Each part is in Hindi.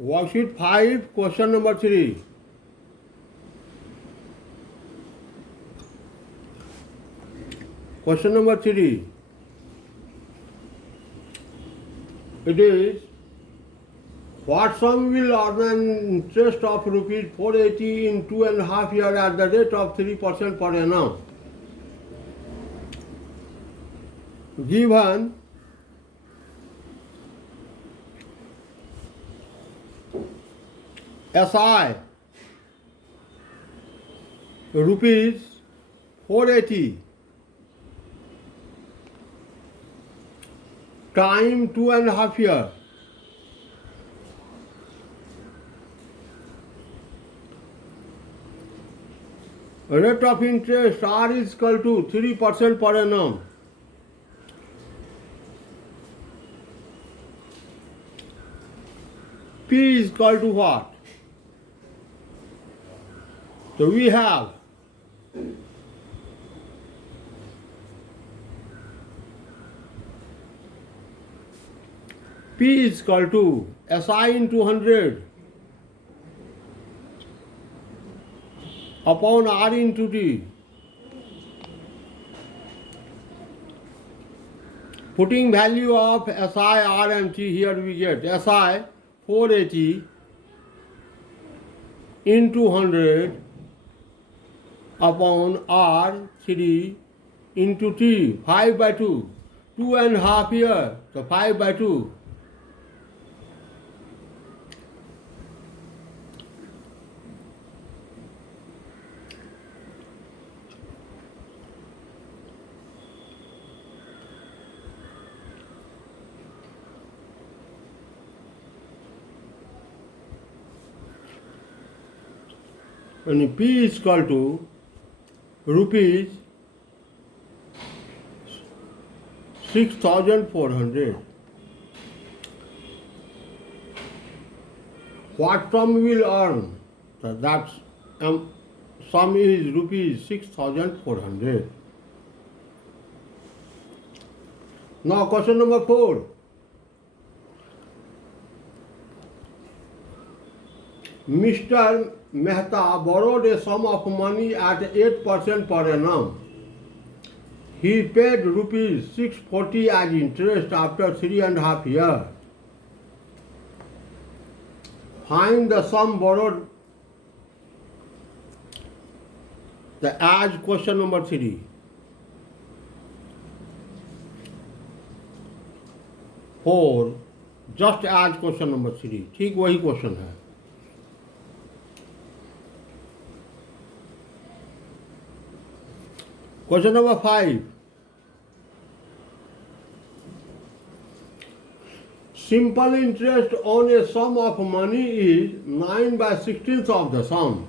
Worksheet 5, question number 3. Question number 3. It is, what sum will earn an interest of rupees 480 in 2.5 years at the rate of 3% per annum? Given SI rupees 480 time 2.5 years, rate of interest R is equal to 3% per annum. P is equal to what? So we have P is equal to SI into 100 upon R into T. Putting value of SI, R and T, here we get SI 480 into 100 upon R 3 into T, 5 by 2, 2.5 years, so 5 by 2. And P is equal to rupees 6,400. What sum will earn? So that sum is rupees 6,400. Now question number 4. Mr. Mehta borrowed a sum of money at 8% per annum. He paid rupees 640 as interest after 3.5 years. Find the sum borrowed. As question number 3. 4 just as question number 3. ठीक वही क्वेश्चन है. Question number 5. Simple interest on a sum of money is 9 by 16th of the sum.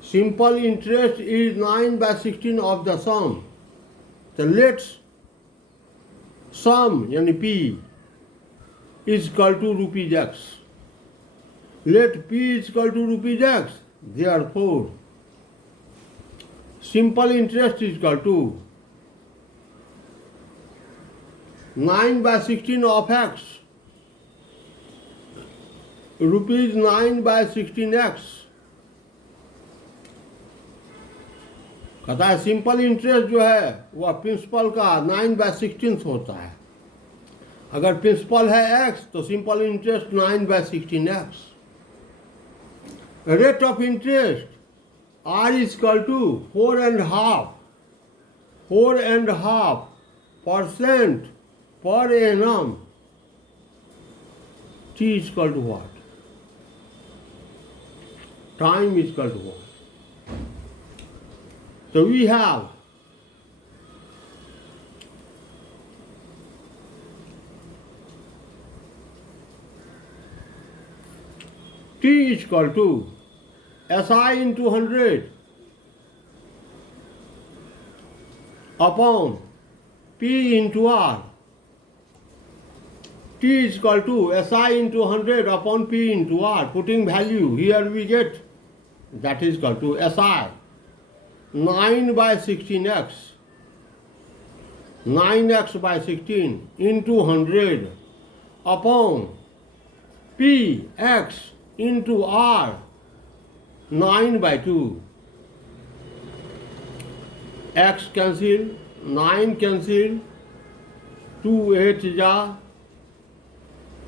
Simple interest is 9 by 16 of the sum. So let's sum, yani P, is equal to rupees X. Let P is equal to rupees X. Therefore, simple interest is equal to 9 by 16 of X, rupees 9 by 16X. कहता है सिंपल इंटरेस्ट जो है वह प्रिंसिपल का 9 by 16 होता है. अगर प्रिंसिपल है x तो simple interest 9 by 16x. Rate of interest R is equal to 4.5% per annum. T is equal to what? Time is equal to what? So we have T is equal to SI into 100 upon P into R. T is equal to SI into 100 upon P into R. Putting value, here we get that is equal to SI 9 by 16x, 9x by 16 into 100 upon P X into R 9/2. X cancel, 9 cancel, 2 8 ja,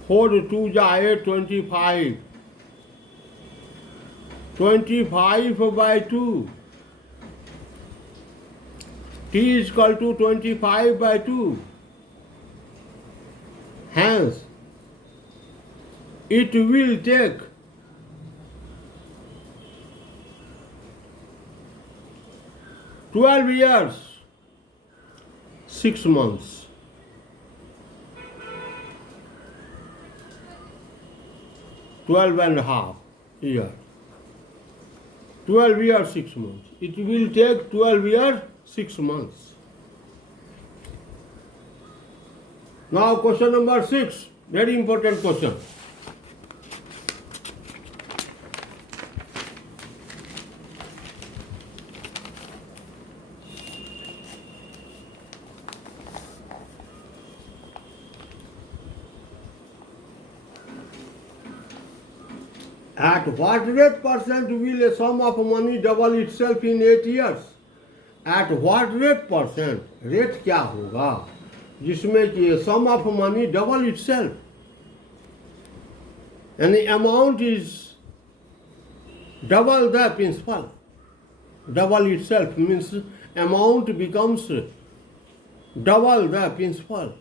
4 2 ja 8, 25. 25/2. T is equal to 25/2. Hence, it will take 12 years, 6 months. Twelve and a half years. 12 years, 6 months. It will take 12 years, 6 months. Now question number 6, very important question. At what rate percent will a sum of money double itself in 8 years? At what rate percent? Rate क्या होगा जिसमें कि sum of money double itself, and the amount is double the principal. Double itself means amount becomes double the principal.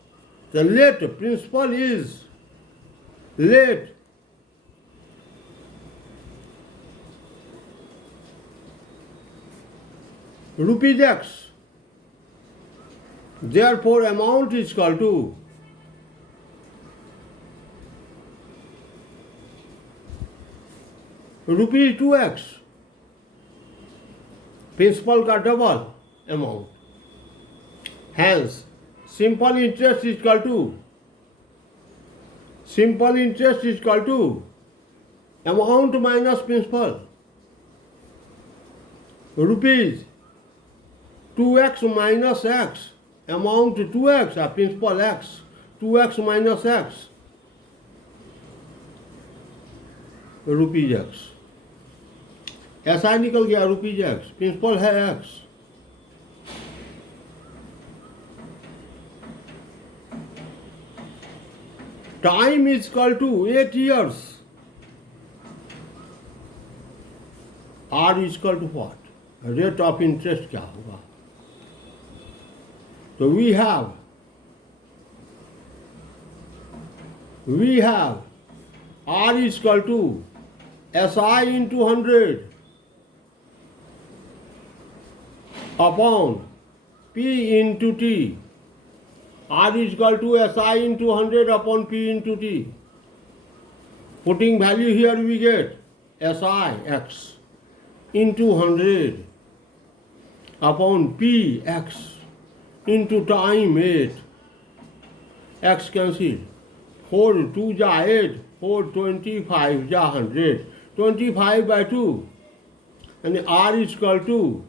The late principal is late rupees X. Therefore, amount is equal to rupees 2x. Principal का double amount. Hence, simple interest is equal to amount minus principal. Rupees 2x minus x, amount 2x, principal x, 2x minus x, rupees x. ऐसा निकल गया रुपीज x, प्रिंसिपल है x. Time is equal to 8 years. R is equal to what? Rate of interest क्या होगा? So we have R is equal to SI into 100 upon P into T. R is equal to SI into 100 upon P into T. Putting value here we get SI X into 100 upon P X into time 8. X cancel. 4 2 ja 8, 4 25 ja 100. 25/2. And R is equal to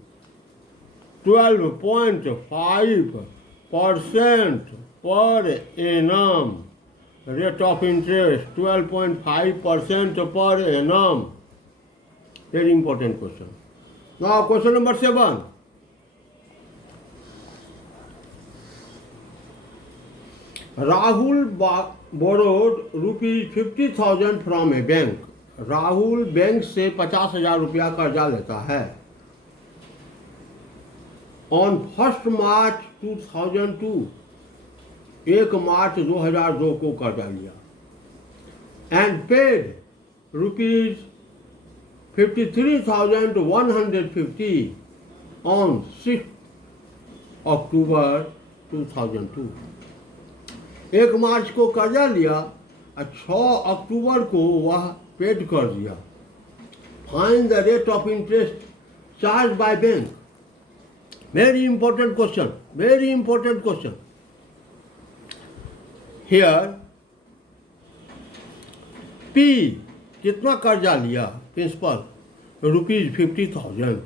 12.5% per annum. Rate of interest 12.5% per annum. Very important question. Now question number 7. Rahul borrowed rupees 50,000 from a bank. Rahul bank से 50,000 रुपया कर्जा लेता है. On 1 March 2002, 1 मार्च 2002 को कर्जा लिया. And paid rupees 53,150 on 6 October 2002. 1 मार्च को कर्जा लिया और 6 अक्टूबर को वह पेड कर दिया. Find the rate of interest charge by bank. Very important question. Here P कितना कर्जा लिया? Principal rupees 50,000.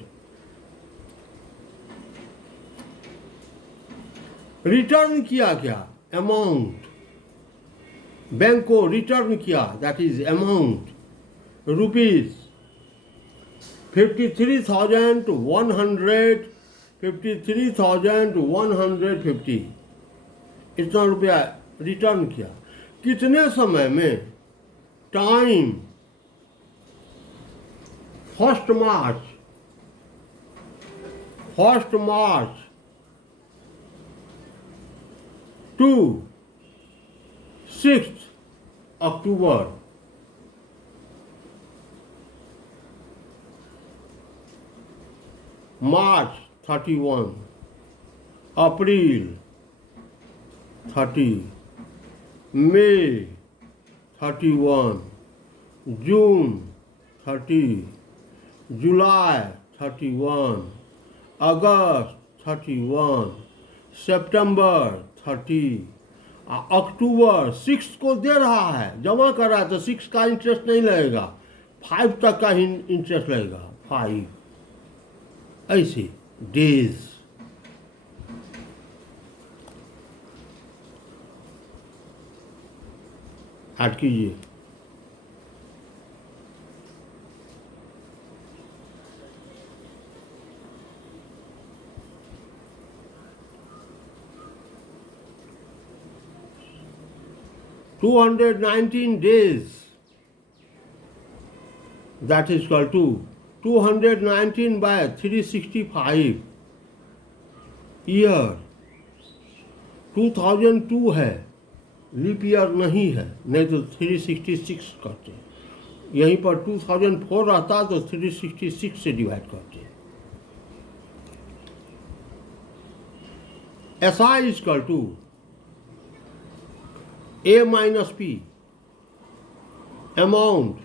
रिटर्न किया क्या? अमाउंट बैंक को रिटर्न किया, दैट इज अमाउंट रुपीज 53,150 इतना रुपया रिटर्न किया। कितने समय में? टाइम 1 मार्च टू 6 अक्टूबर। मार्च 31, अप्रैल 30, मई 31, जून 30, जुलाई 31, अगस्त 31, सितंबर 30, अक्टूबर 6 को दे रहा है, जमा कर रहा है, तो 6 का इंटरेस्ट नहीं लगेगा, 5 तक का ही इंटरेस्ट लगेगा, 5। ऐसे डेज। ऐड कीजिए। Two 219 days, that is equal to 219 by 365 year. 2002 है, लीप ईयर नहीं है, नहीं तो 366 करते। यहीं पर 2004 रहता तो 366 से डिवाइड करते। SI is equal to A minus P, amount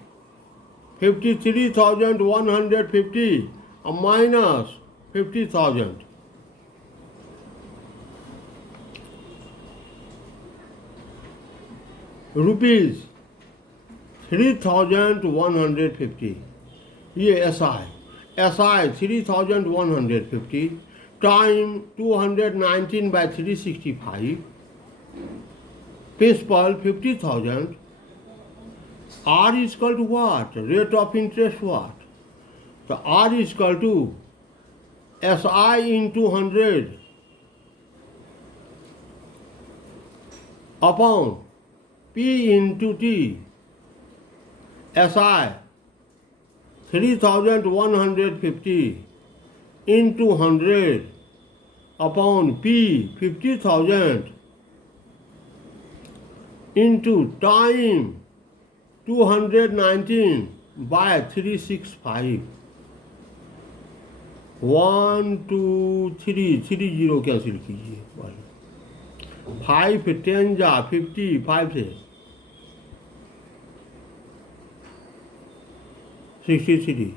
53,150 minus 50,000, rupees 3,150, ये SI 3,150 time 219 by 365, principal 50,000, R is equal to what? Rate of interest what? So R is equal to SI into 100 upon P into T. SI 3,150 into 100 upon P 50,000 into time 219 by 365. 1 2 3 30 cancel कीजिए। 5 10 जा 50, 5 से 63।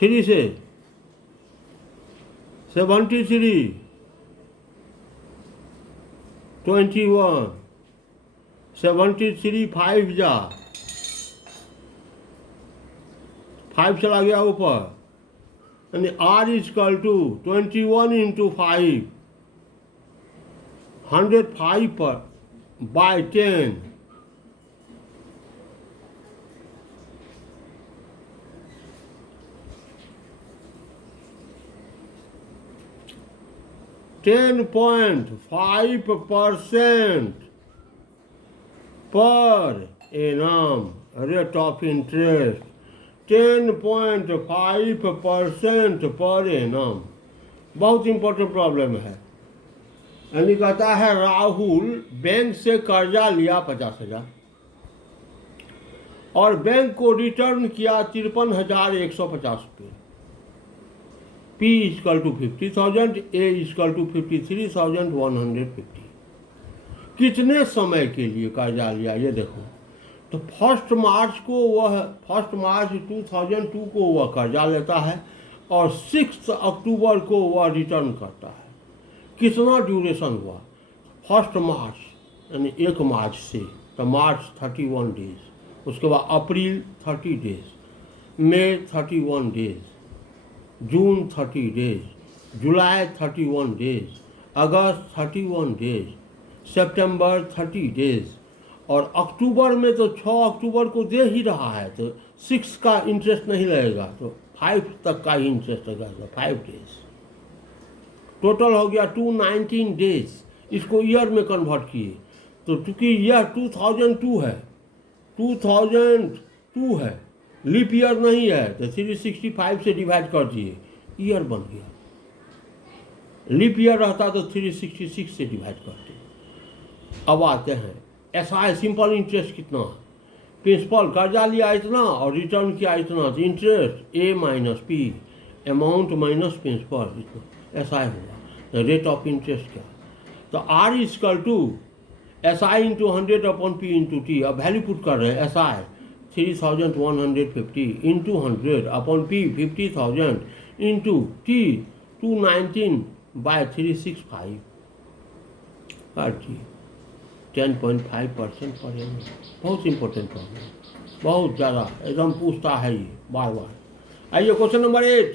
थ्री से 73, 21, 73, 5 जा 5 चला गया ऊपर, यानी R is equal to 21 into 5, 105 पर by 10, (10.5% per annum rate of interest, 10.5% per annum। बहुत इंपॉर्टेंट प्रॉब्लम है। यानी कहता है राहुल बैंक से कर्जा लिया 50,000 और बैंक को रिटर्न किया 53,150 रुपये। P is equal to 50,000, A is equal to 53,150। कितने समय के लिए कर्जा लिया ये देखो। तो 1 मार्च को वह 1 मार्च 2002 को वह कर्जा लेता है और 6 अक्टूबर को वह रिटर्न करता है। कितना ड्यूरेशन हुआ? 1 मार्च यानी 1 मार्च से, तो मार्च 31 डेज, उसके बाद अप्रैल 30 डेज, मई 31 डेज, जून 30 डेज, जुलाई 31 डेज, अगस्त 31 डेज, सितंबर 30 डेज, और अक्टूबर में तो 6 अक्टूबर को दे ही रहा है, तो 6 का इंटरेस्ट नहीं लगेगा, तो 5 तक का ही इंटरेस्ट लगेगा, 5 डेज। टोटल हो गया 219 डेज। इसको ईयर में कन्वर्ट किए तो चूँकि ईयर 2002 है, 2002 है, लीप ईयर नहीं है, तो 365 से डिवाइड कर दिए, ईयर बन गया। लीप ईयर रहता तो 366 से डिवाइड करते। अब आते हैं एसआई सिंपल इंटरेस्ट कितना है। प्रिंसिपल कर्जा लिया इतना और रिटर्न किया इतना, तो interest A minus P, amount minus principal इतना, एसआई होगा। रेट ऑफ इंटरेस्ट क्या, तो R is equal to S I into 100 upon P into T. अब वैल्यू पुट कर रहे हैं, S I 3150 into 100 upon P 50,000 into T 219/365 हर चीज 10.5% पर एनम। बहुत इंपॉर्टेंट प्रॉब्लम, बहुत ज़्यादा एकदम पूछता है ये बार बार। आइए question number 8।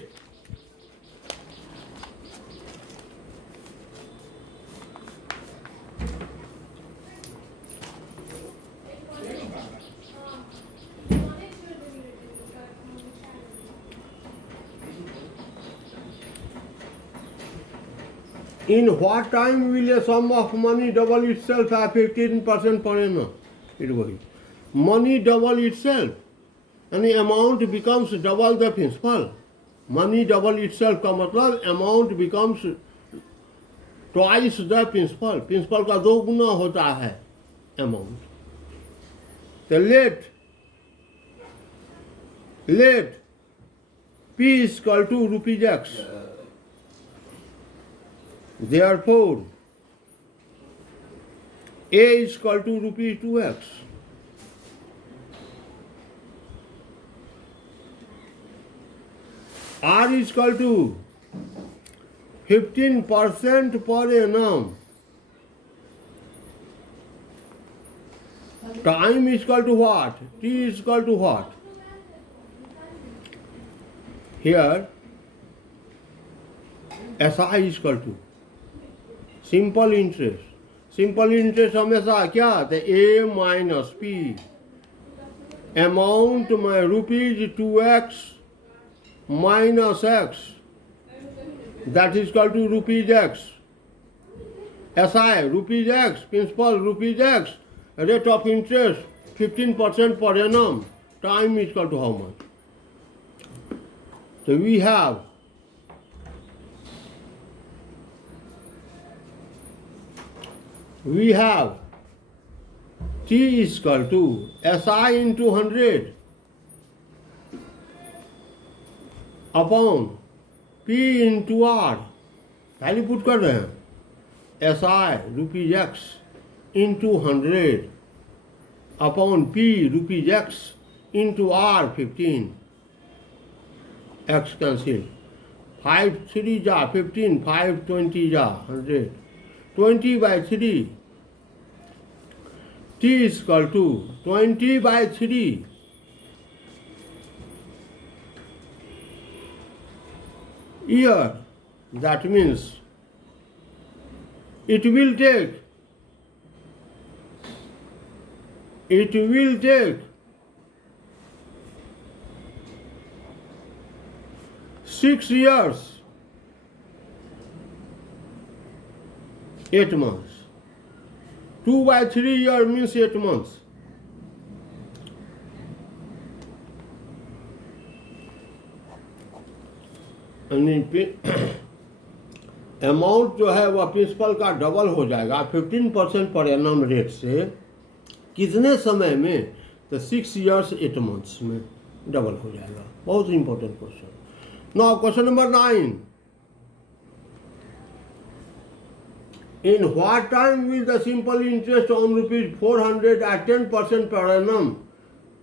In what time will a sum of money double itself at 15% per annum? It was money double itself and the amount becomes double the principal. Money double itself का मतलब amount becomes twice the principal. Principal का 2 गुना होता है amount. तो let P is equal to rupees X. Therefore, A is equal to rupees 2x. R is equal to 15% per annum. Time is equal to what? T is equal to what? Here, SI is equal to simple interest. Simple interest हमेशा क्या था, ए माइनस पी, अमाउंट में rupees 2x minus x, that is equal to rupees x. S I rupees x, principal rupees x, rate of interest 15% per annum, time is equal to how much. तो we have T is equal to SI into 100 upon P into R। Value put कर रहे हैं, SI rupees x into 100 upon P rupees x into R 15, x cancel, 5 3 जा 15, 5 20 जा 100, 20/3, T is equal to 20/3 year. That means it will take 6 years 8 months. 2/3 year means 8 months. Amount जो है वह प्रिंसिपल का डबल हो जाएगा 15% पर एनम रेट से। कितने समय में, तो 6 years 8 months में डबल हो जाएगा। बहुत important question. Now question number 9। In what time will the simple interest on rupees 400 at 10% per annum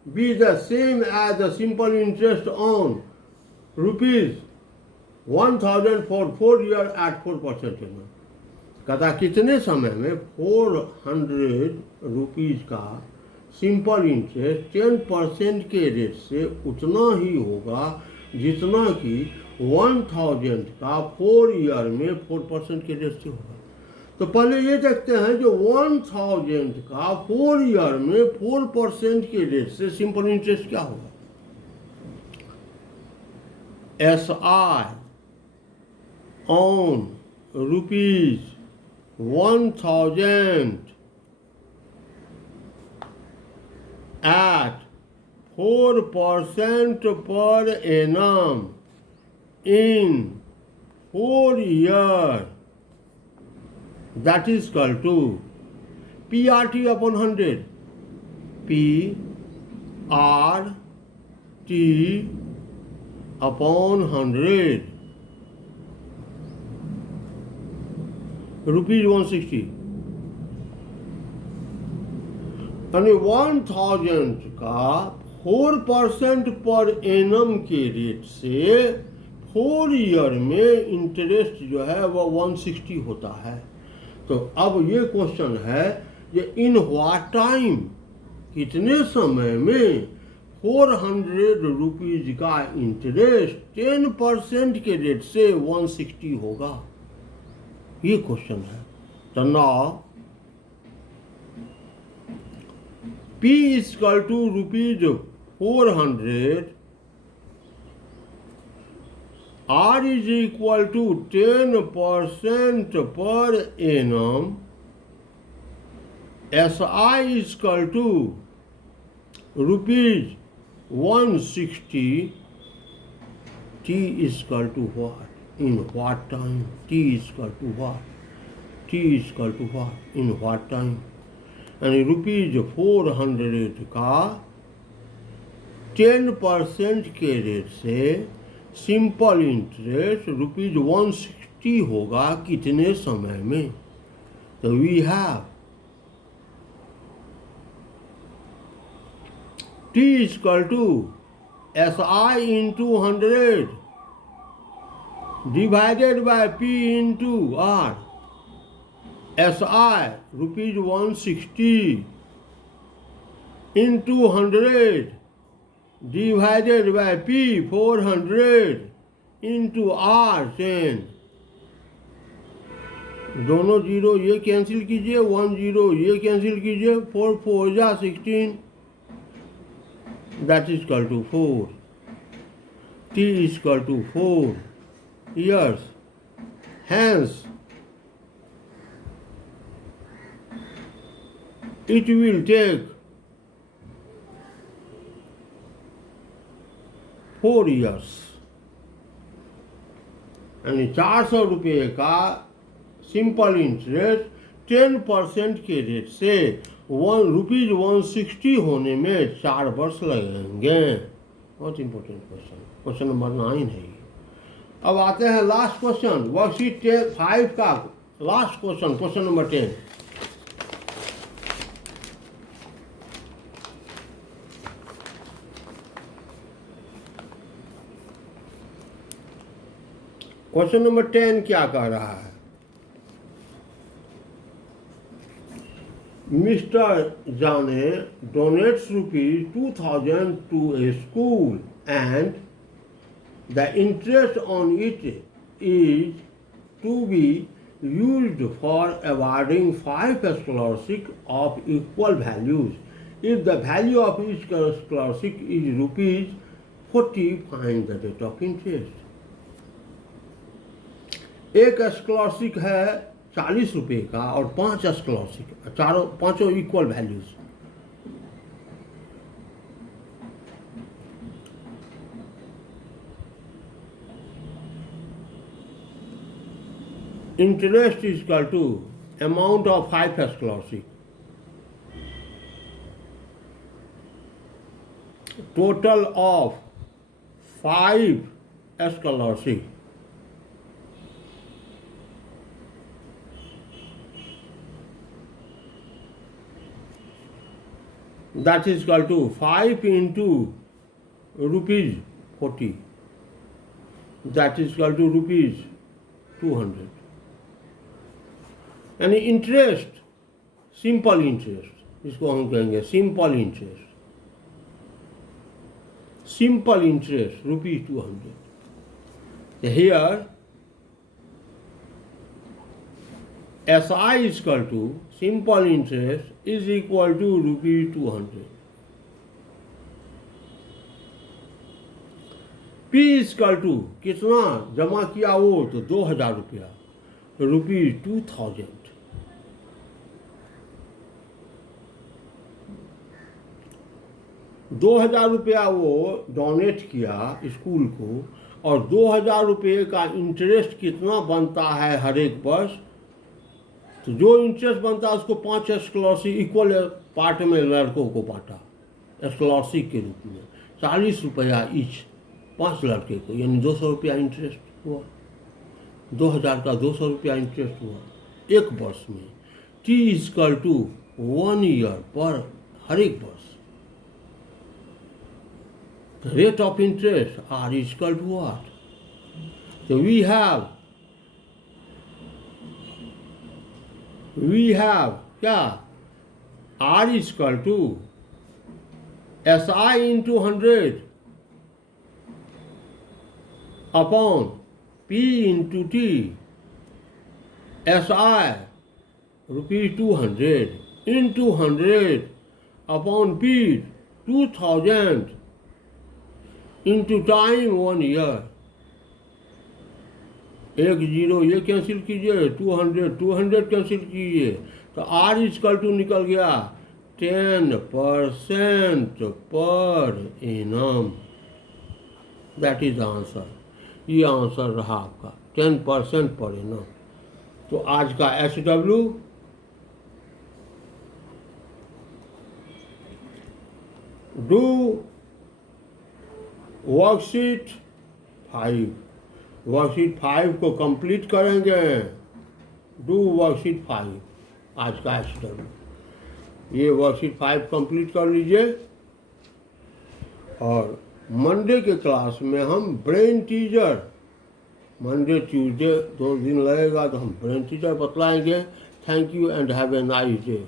be the same as the simple interest on rupees 1000 for 4 years at 4% annum? कहता कितने समय में 400 रुपीज का सिंपल इंटरेस्ट 10% के रेट से उतना ही होगा जितना कि 1000 का 4 ईयर में 4% के रेट से होगा। तो पहले ये देखते हैं जो 1000 का 4 ईयर में 4% के रेट से सिंपल इंटरेस्ट क्या होगा। SI on rupees 1000 at 4% per annum in 4 years, that is equal to PRT upon 100, PRT upon 100, rupees 160। यानी 1000 का 4% पर एनम के रेट से 4 ईयर में इंटरेस्ट जो है वह 160 होता है। तो अब ये क्वेश्चन है कि इन व्हाट टाइम, कितने समय में 400 रुपीज का इंटरेस्ट 10% के रेट से 160 होगा, ये क्वेश्चन है। तो now P is equal to rupees 400, R is equal to 10% per annum, SI is equal to rupees 160, T is equal to what? In what time? T is equal to what? T is equal to what? In what time? यानी रुपीज 400 का 10% के रेट से सिंपल इंटरेस्ट रुपीज 160 होगा कितने समय में। तो we have T is equal to SI into 100 divided by P into R। SI rupees 160 into 100 divided by P 400 into R 10। दोनों जीरो ये कैंसिल कीजिए, 1 0 ये कैंसिल कीजिए, 4 4 जा 16, that is equal to 4। T is equal to 4 years, hence it will take 4 years। यानी 400 रुपये का सिंपल इंटरेस्ट 10% के रेट से रुपीज 160 होने में 4 वर्ष लगेंगे। बहुत इंपॉर्टेंट क्वेश्चन, क्वेश्चन नंबर 9 है। अब आते हैं लास्ट क्वेश्चन, वर्कशीट 5 का last question, question number 10। Question number 10 क्या कह रहा है। Mister Jain donates rupees 2000 to a school and the interest on it is to be used for awarding 5 scholarship of equal values. If the value of each scholarship is rupees 40, find the rate of interest. एक स्कॉलरशिप है 40 रुपये का और 5 स्कॉलरशिप, पांचों equal values. Interest is equal to amount of 5 scholarship, total of 5 scholarship, that is equal to 5 into rupees 40, that is equal to rupees 200। यानी इंटरेस्ट, सिंपल इंटरेस्ट इसको हम कहेंगे simple interest. Simple interest ₹200. Here SI is equal to simple interest is equal to ₹200. P is equal to कितना जमा किया वो तो ₹2000, तो ₹2000. ₹2000 वो डोनेट किया स्कूल को, और ₹2000 का इंटरेस्ट कितना बनता है हर एक वर्ष, तो जो इंटरेस्ट बनता है उसको 5 स्कॉलरशिप इक्वल पार्ट में लड़कों को बांटा स्कॉलरशिप के रूप में, ₹40 ईच 5 लड़के को, यानी ₹200 इंटरेस्ट हुआ। 2000 का ₹200 इंटरेस्ट हुआ एक वर्ष में। T is equal to 1 year पर हर एक वर्ष। The rate of interest R is equal to what? So we have क्या R is equal to SI into 100 upon P into T. SI ₹200 into 100 upon P 2000 into time 1 year. एक जीरो ये कैंसिल कीजिए, 200 कैंसिल कीजिए, तो R इज इक्वल टू निकल गया 10% per annum. That is answer. ये आंसर रहा आपका 10% पर एनम। तो आज का SW डू वर्कशीट 5। वर्कशीट 5 को कंप्लीट करेंगे। डू वर्कशीट 5 आज का SW। ये वर्कशीट 5 कंप्लीट कर लीजिए, और मंडे के क्लास में हम ब्रेन टीजर, मंडे ट्यूसडे 2 दिन लगेगा तो हम ब्रेन टीजर बतलाएंगे। Thank you and have a nice day.